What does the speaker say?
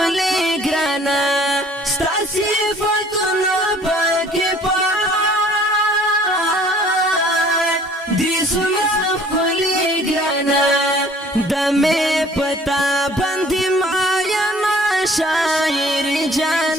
خلی گرانا ستا صفتنا پاکی پاک دی سمرا خلی گرانا دمی پتا بندی مایا ما شاعر جان